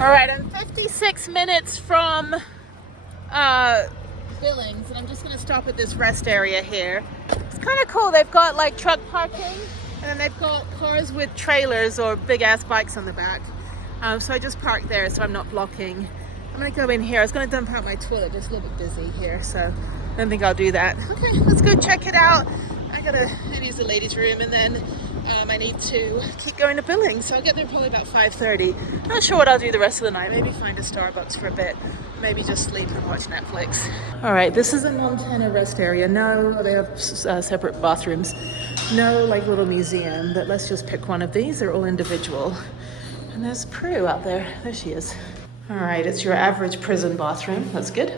All right, I'm 56 minutes from Billings, and I'm just gonna stop at this rest area here. It's kind of cool. They've got like truck parking, and then they've got cars with trailers or big ass bikes on the back. So I just parked there so I'm not blocking. I'm gonna go in here. I was gonna dump out my toilet, just a little bit busy here, so I don't think I'll do that. Okay, let's go check it out. I gotta use the ladies' room, and then I need to keep going to Billings, so I'll get there probably about 5:30. Not sure what I'll do the rest of the night. Maybe find a Starbucks for a bit. Maybe just sleep and watch Netflix. All right, this is a Montana rest area. No, they have separate bathrooms. No, like little museum, but let's just pick one of these. They're all individual. And there's Prue out there. There she is. All right, it's your average prison bathroom. That's good.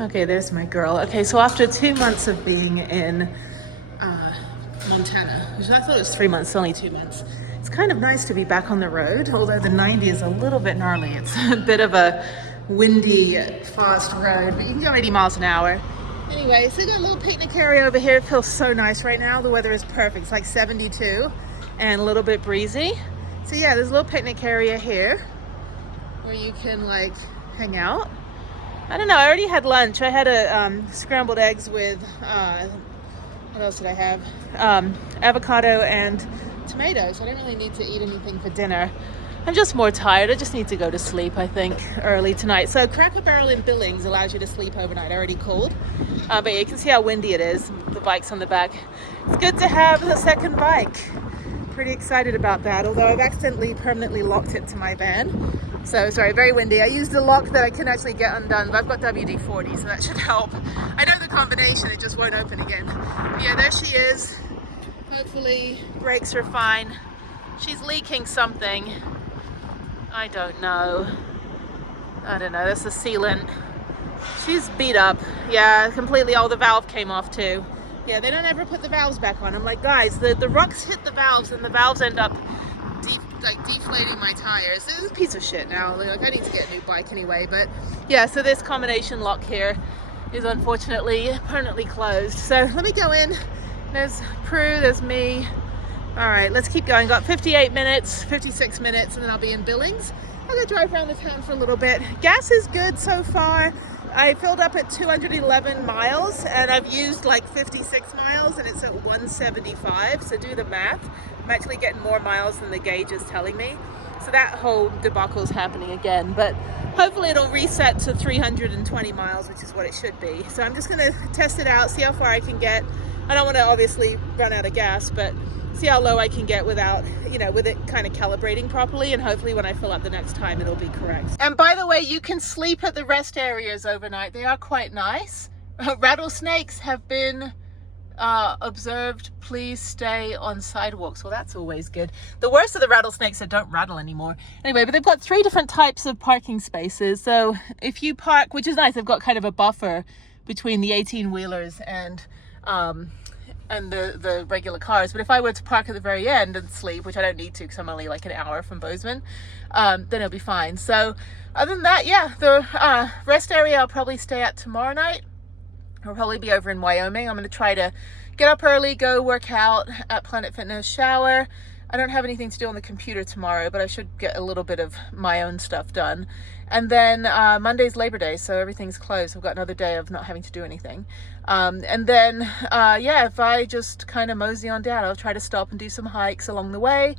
Okay, there's my girl. Okay, so after 2 months of being in Montana, which I thought it was 3 months, only 2 months. It's kind of nice to be back on the road, although the 90 is a little bit gnarly. It's a bit of a windy, fast road, but you can go 80 miles an hour. Anyway, so we got a little picnic area over here. It feels so nice right now. The weather is perfect. It's like 72 and a little bit breezy. So yeah, there's a little picnic area here where you can like hang out. I don't know, I already had lunch. I had a scrambled eggs with, what else did I have? Avocado and tomatoes. I don't really need to eat anything for dinner. I'm just more tired. I just need to go to sleep, I think, early tonight. So Cracker Barrel in Billings allows you to sleep overnight. I already called. But yeah, you can see how windy it is. The bike's on the back. It's good to have a second bike. Pretty excited about that, although I've accidentally permanently locked it to my van. So sorry, very windy. I used a lock that I can actually get undone, but I've got WD-40, so that should help. I know the combination, it just won't open again. Yeah, there she is. Hopefully brakes are fine. She's leaking something. I don't know. That's the sealant. She's beat up. Yeah, completely. Oh, the valve came off too. Yeah, they don't ever put the valves back on. I'm like, guys, the rocks hit the valves and the valves end up deflating my tires. This is a piece of shit now. Like, I need to get a new bike anyway. But yeah, so this combination lock here is unfortunately permanently closed. So let me go in. There's Prue, there's me. All right, let's keep going. Got 58 minutes, 56 minutes, and then I'll be in Billings. I'm gonna drive around the town for a little bit. Gas is good so far. I filled up at 211 miles and I've used like 56 miles and it's at 175. So do the math. I'm actually getting more miles than the gauge is telling me. So that whole debacle is happening again, but hopefully it'll reset to 320 miles, which is what it should be. So I'm just gonna test it out, see how far I can get. I don't want to obviously run out of gas, but see how low I can get without, with it kind of calibrating properly, and hopefully when I fill up the next time it'll be correct. And by the way, you can sleep at the rest areas overnight. They are quite nice. Rattlesnakes have been observed. Please stay on sidewalks. Well, that's always good. The worst of the rattlesnakes that don't rattle anymore. Anyway, but they've got 3 different types of parking spaces. So if you park, which is nice, they've got kind of a buffer between the 18-wheelers and the regular cars. But if I were to park at the very end and sleep, which I don't need to because I'm only like an hour from Bozeman, then it'll be fine. So other than that, yeah, the rest area I'll probably stay at tomorrow night. I'll probably be over in Wyoming. I'm going to try to get up early, go work out at Planet Fitness, shower. I don't have anything to do on the computer tomorrow, but I should get a little bit of my own stuff done. And then Monday's Labor Day, so everything's closed. I've got another day of not having to do anything. And then, yeah, if I just kind of mosey on down, I'll try to stop and do some hikes along the way.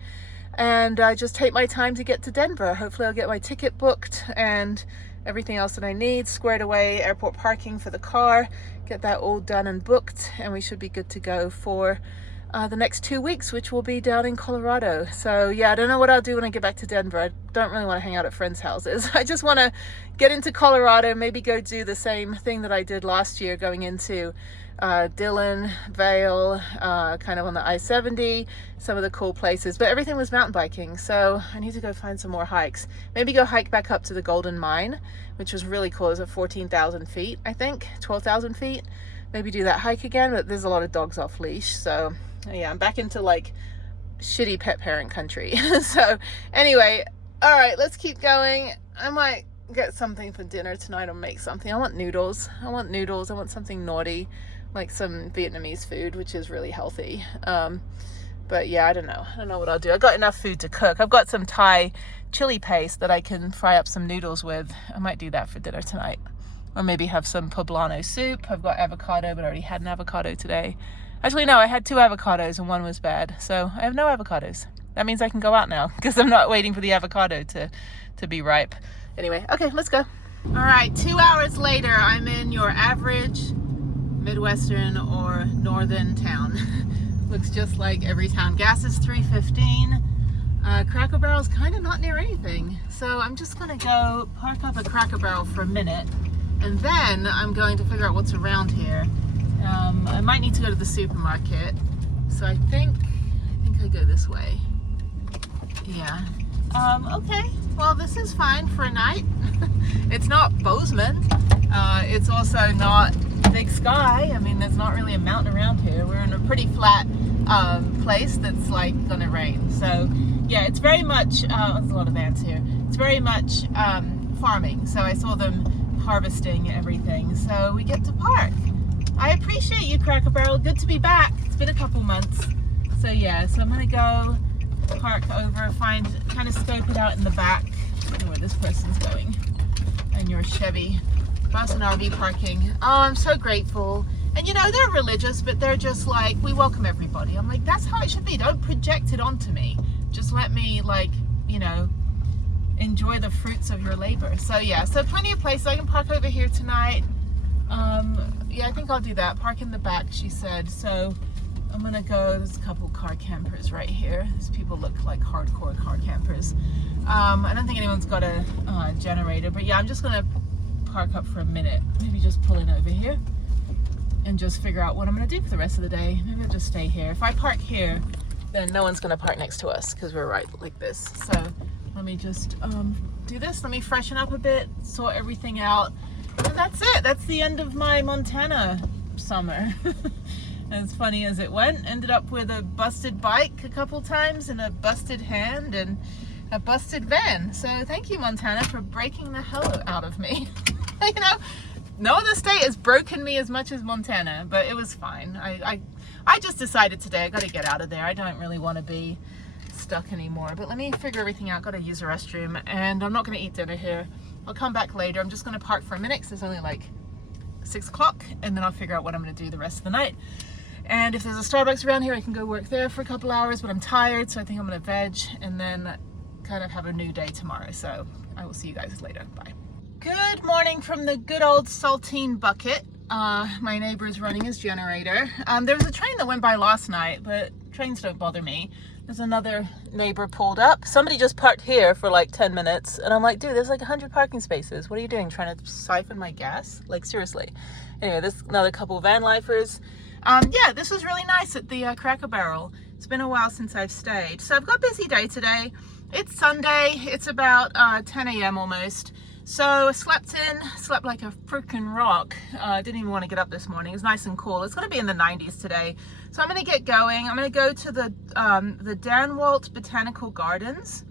And just take my time to get to Denver. Hopefully I'll get my ticket booked and everything else that I need squared away, airport parking for the car, get that all done and booked, and we should be good to go for the next 2 weeks, which will be down in Colorado. So yeah, I don't know what I'll do when I get back to Denver. I don't really want to hang out at friends' houses. I just want to get into Colorado, maybe go do the same thing that I did last year, going into Dillon, Vail, kind of on the I-70, some of the cool places, but everything was mountain biking. So I need to go find some more hikes. Maybe go hike back up to the Golden Mine, which was really cool. It's at 14,000 feet, I think, 12,000 feet. Maybe do that hike again, but there's a lot of dogs off leash. So yeah, I'm back into like shitty pet parent country. So anyway, all right, let's keep going. I might get something for dinner tonight or make something. I want noodles. I want something naughty, like some Vietnamese food, which is really healthy. But yeah, I don't know what I'll do. I got enough food to cook. I've got some Thai chili paste that I can fry up some noodles with. I might do that for dinner tonight, or maybe have some poblano soup. I've got avocado, but I already had an avocado today. Actually, no, I had 2 avocados and one was bad, so I have no avocados. That means I can go out now because I'm not waiting for the avocado to be ripe. Anyway, okay, let's go. All right, 2 hours later, I'm in your average Midwestern or northern town. Looks just like every town. Gas is $3.15. Cracker Barrel's kind of not near anything. So I'm just gonna go park up at Cracker Barrel for a minute, and then I'm going to figure out what's around here. I might need to go to the supermarket. So I think I go this way. Yeah. Okay. Well, this is fine for a night. It's not Bozeman. It's also not Big Sky. I mean, there's not really a mountain around here. We're in a pretty flat place that's like gonna rain. So yeah, it's very much, there's a lot of ants here. It's very much farming. So I saw them harvesting everything. So we get to park. I appreciate you, Cracker Barrel. Good to be back. It's been a couple months. So yeah, so I'm gonna go park over, kind of scope it out in the back. I don't know where this person's going. And your Chevy bus and RV parking. Oh, I'm so grateful. And you know, they're religious, but they're just like, we welcome everybody. I'm like, that's how it should be. Don't project it onto me. Just let me, like, you know, enjoy the fruits of your labor. So yeah, so plenty of places. I can park over here tonight. Yeah, I think I'll do that. Park in the back, she said. So I'm gonna go, there's a couple car campers right here. These people look like hardcore car campers. I don't think anyone's got a generator, but yeah, I'm just gonna park up for a minute. Maybe just pull in over here and just figure out what I'm gonna do for the rest of the day. Maybe I'll just stay here. If I park here, then no one's gonna park next to us because we're right like this. So let me just do this. Let me freshen up a bit, sort everything out. And that's it. That's the end of my Montana summer. As funny as it went, ended up with a busted bike a couple times and a busted hand and a busted van. So thank you, Montana, for breaking the hell out of me. You know, no other state has broken me as much as Montana, but it was fine. I just decided today I got to get out of there. I don't really want to be stuck anymore. But let me figure everything out. Got to use the restroom, and I'm not going to eat dinner here. I'll come back later. I'm just going to park for a minute because it's only like 6 o'clock, and then I'll figure out what I'm going to do the rest of the night. And if there's a Starbucks around here, I can go work there for a couple hours, but I'm tired, so I think I'm going to veg and then kind of have a new day tomorrow. So I will see you guys later. Bye. Good morning from the good old saltine bucket. My neighbor is running his generator. There was a train that went by last night, but trains don't bother me. There's another neighbor pulled up. Somebody just parked here for like 10 minutes. And I'm like, dude, there's like 100 parking spaces. What are you doing? Trying to siphon my gas? Like, seriously. Anyway, this another couple van lifers. Yeah, this was really nice at the Cracker Barrel. It's been a while since I've stayed. So I've got a busy day today. It's Sunday. It's about 10 a.m. almost. So I slept like a freaking rock. Didn't even want to get up this morning. It was nice and cool. It's going to be in the 90s today. So I'm going to get going. I'm going to go to the Danwalt Botanical Gardens,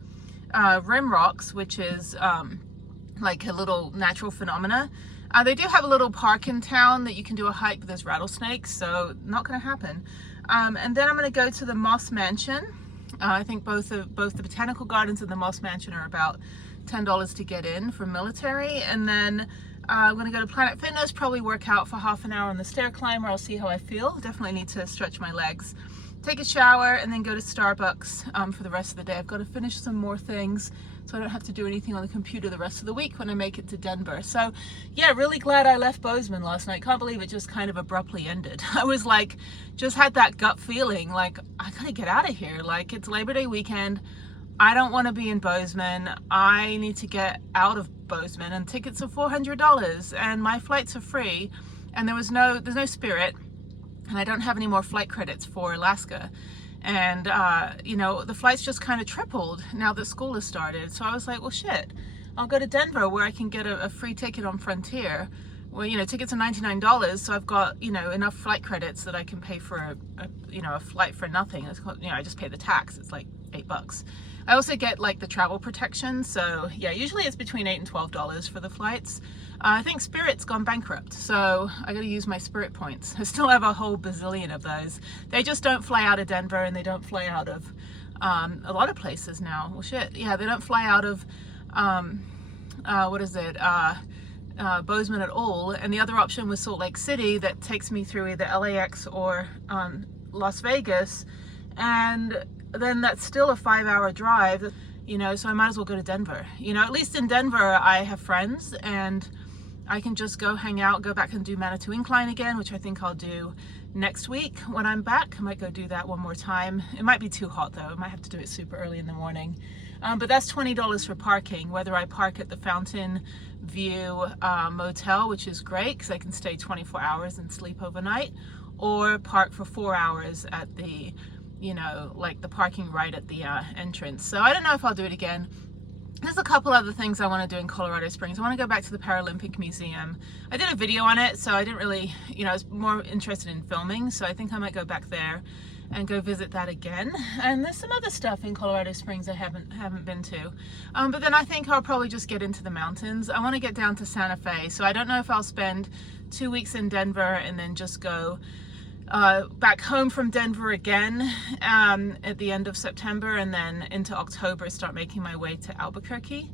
Rim Rocks, which is like a little natural phenomena. They do have a little park in town that you can do a hike, but there's rattlesnakes, so not going to happen. And then I'm going to go to the Moss Mansion. I think both the Botanical Gardens and the Moss Mansion are about $10 to get in for military. And then I'm going to go to Planet Fitness, probably work out for half an hour on the stair climber. I'll see how I feel. Definitely need to stretch my legs. Take a shower and then go to Starbucks for the rest of the day. I've got to finish some more things so I don't have to do anything on the computer the rest of the week when I make it to Denver. So yeah, really glad I left Bozeman last night. Can't believe it just kind of abruptly ended. I was like, just had that gut feeling like, I gotta get out of here. Like, it's Labor Day weekend. I don't want to be in Bozeman. I need to get out of Bozeman, and tickets are $400 and my flights are free, and there's no Spirit, and I don't have any more flight credits for Alaska. And, you know, the flights just kind of tripled now that school has started. So I was like, well, shit, I'll go to Denver where I can get a free ticket on Frontier. Well, you know, tickets are $99. So I've got, you know, enough flight credits that I can pay for a flight for nothing. It's called, you know, I just pay the tax. It's like $8. I also get like the travel protection, so yeah, usually it's between $8 and $12 for the flights. I think Spirit's gone bankrupt, so I gotta use my Spirit points. I still have a whole bazillion of those. They just don't fly out of Denver, and they don't fly out of a lot of places now. Well, shit, yeah, they don't fly out of Bozeman at all. And the other option was Salt Lake City, that takes me through either LAX or Las Vegas, and then that's still a 5-hour drive, you know, so I might as well go to Denver. You know, at least in Denver I have friends, and I can just go hang out, go back and do Manitou Incline again, which I think I'll do next week when I'm back. I might go do that one more time. It might be too hot though. I might have to do it super early in the morning. But that's $20 for parking, whether I park at the Fountain View Motel, which is great because I can stay 24 hours and sleep overnight, or park for 4 hours at the, you know, like the parking right at the entrance. So I don't know if I'll do it again. There's a couple other things I want to do in Colorado Springs. I want to go back to the Paralympic Museum. I did a video on it, so I didn't really, you know, I was more interested in filming, so I think I might go back there and go visit that again. And there's some other stuff in Colorado Springs I haven't been to. But then I think I'll probably just get into the mountains. I want to get down to Santa Fe, so I don't know if I'll spend 2 weeks in Denver and then just go back home from Denver again at the end of September, and then into October start making my way to Albuquerque.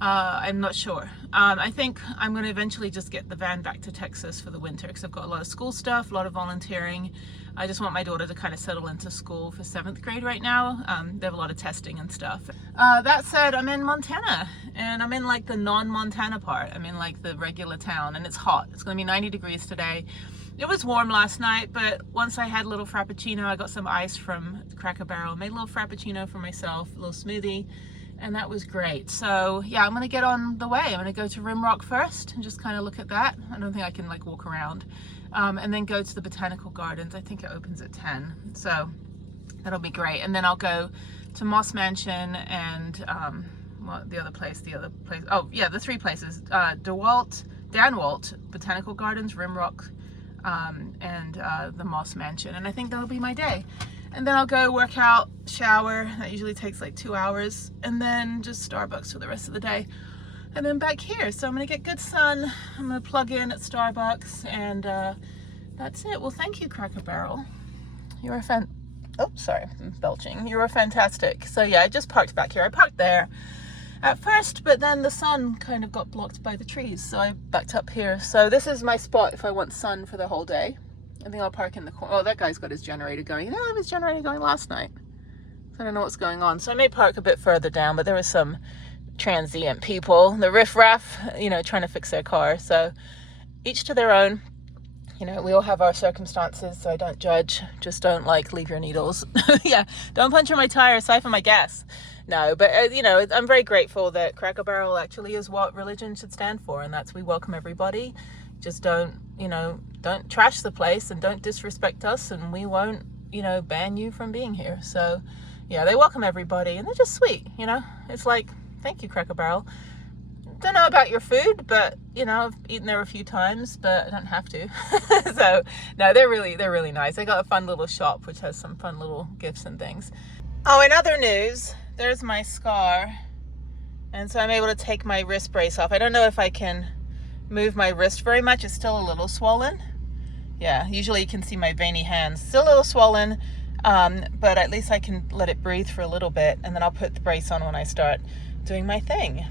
I'm not sure. I think I'm going to eventually just get the van back to Texas for the winter because I've got a lot of school stuff, a lot of volunteering. I just want my daughter to kind of settle into school for 7th grade right now. They have a lot of testing and stuff. That said, I'm in Montana, and I'm in like the non-Montana part. I'm in like the regular town, and it's hot. It's going to be 90 degrees today. It was warm last night, but once I had a little frappuccino, I got some ice from Cracker Barrel, made a little frappuccino for myself, a little smoothie, and that was great. So yeah, I'm gonna get on the way. I'm gonna go to Rimrock first and just kind of look at that. I don't think I can like walk around. And then go to the Botanical Gardens. I think it opens at 10, so that'll be great. And then I'll go to Moss Mansion and the other place, oh yeah, the 3 places, Danwalt, Botanical Gardens, Rimrock, and the Moss Mansion, and I think that'll be my day. And then I'll go work out, shower, that usually takes like 2 hours, and then just Starbucks for the rest of the day, and then back here. So I'm gonna get good sun, I'm gonna plug in at Starbucks, and that's it. Well, thank you, Cracker Barrel. You are oh, sorry, I'm belching. You were fantastic. So yeah, I just parked back here. I parked there at first, but then the sun kind of got blocked by the trees, so I backed up here. So this is my spot if I want sun for the whole day. I think I'll park in the corner. Oh, that guy's got his generator going. He didn't have his generator going last night, so I don't know what's going on. So I may park a bit further down, but there was some transient people, the riffraff, you know, trying to fix their car. So each to their own. You know, we all have our circumstances, so I don't judge. Just don't like leave your needles. Yeah, don't puncture my tire, siphon my gas. No, but you know, I'm very grateful that Cracker Barrel actually is what religion should stand for, and that's we welcome everybody. Just don't, you know, don't trash the place and don't disrespect us, and we won't, you know, ban you from being here. So yeah, they welcome everybody, and they're just sweet, you know. It's like, thank you, Cracker Barrel. Don't know about your food, but you know, I've eaten there a few times, but I don't have to. So no, they're really nice. They got a fun little shop which has some fun little gifts and things. Oh, in other news, there's my scar, and so I'm able to take my wrist brace off. I don't know if I can move my wrist very much. It's still a little swollen. Yeah, usually you can see my veiny hands, still a little swollen, but at least I can let it breathe for a little bit, and then I'll put the brace on when I start doing my thing.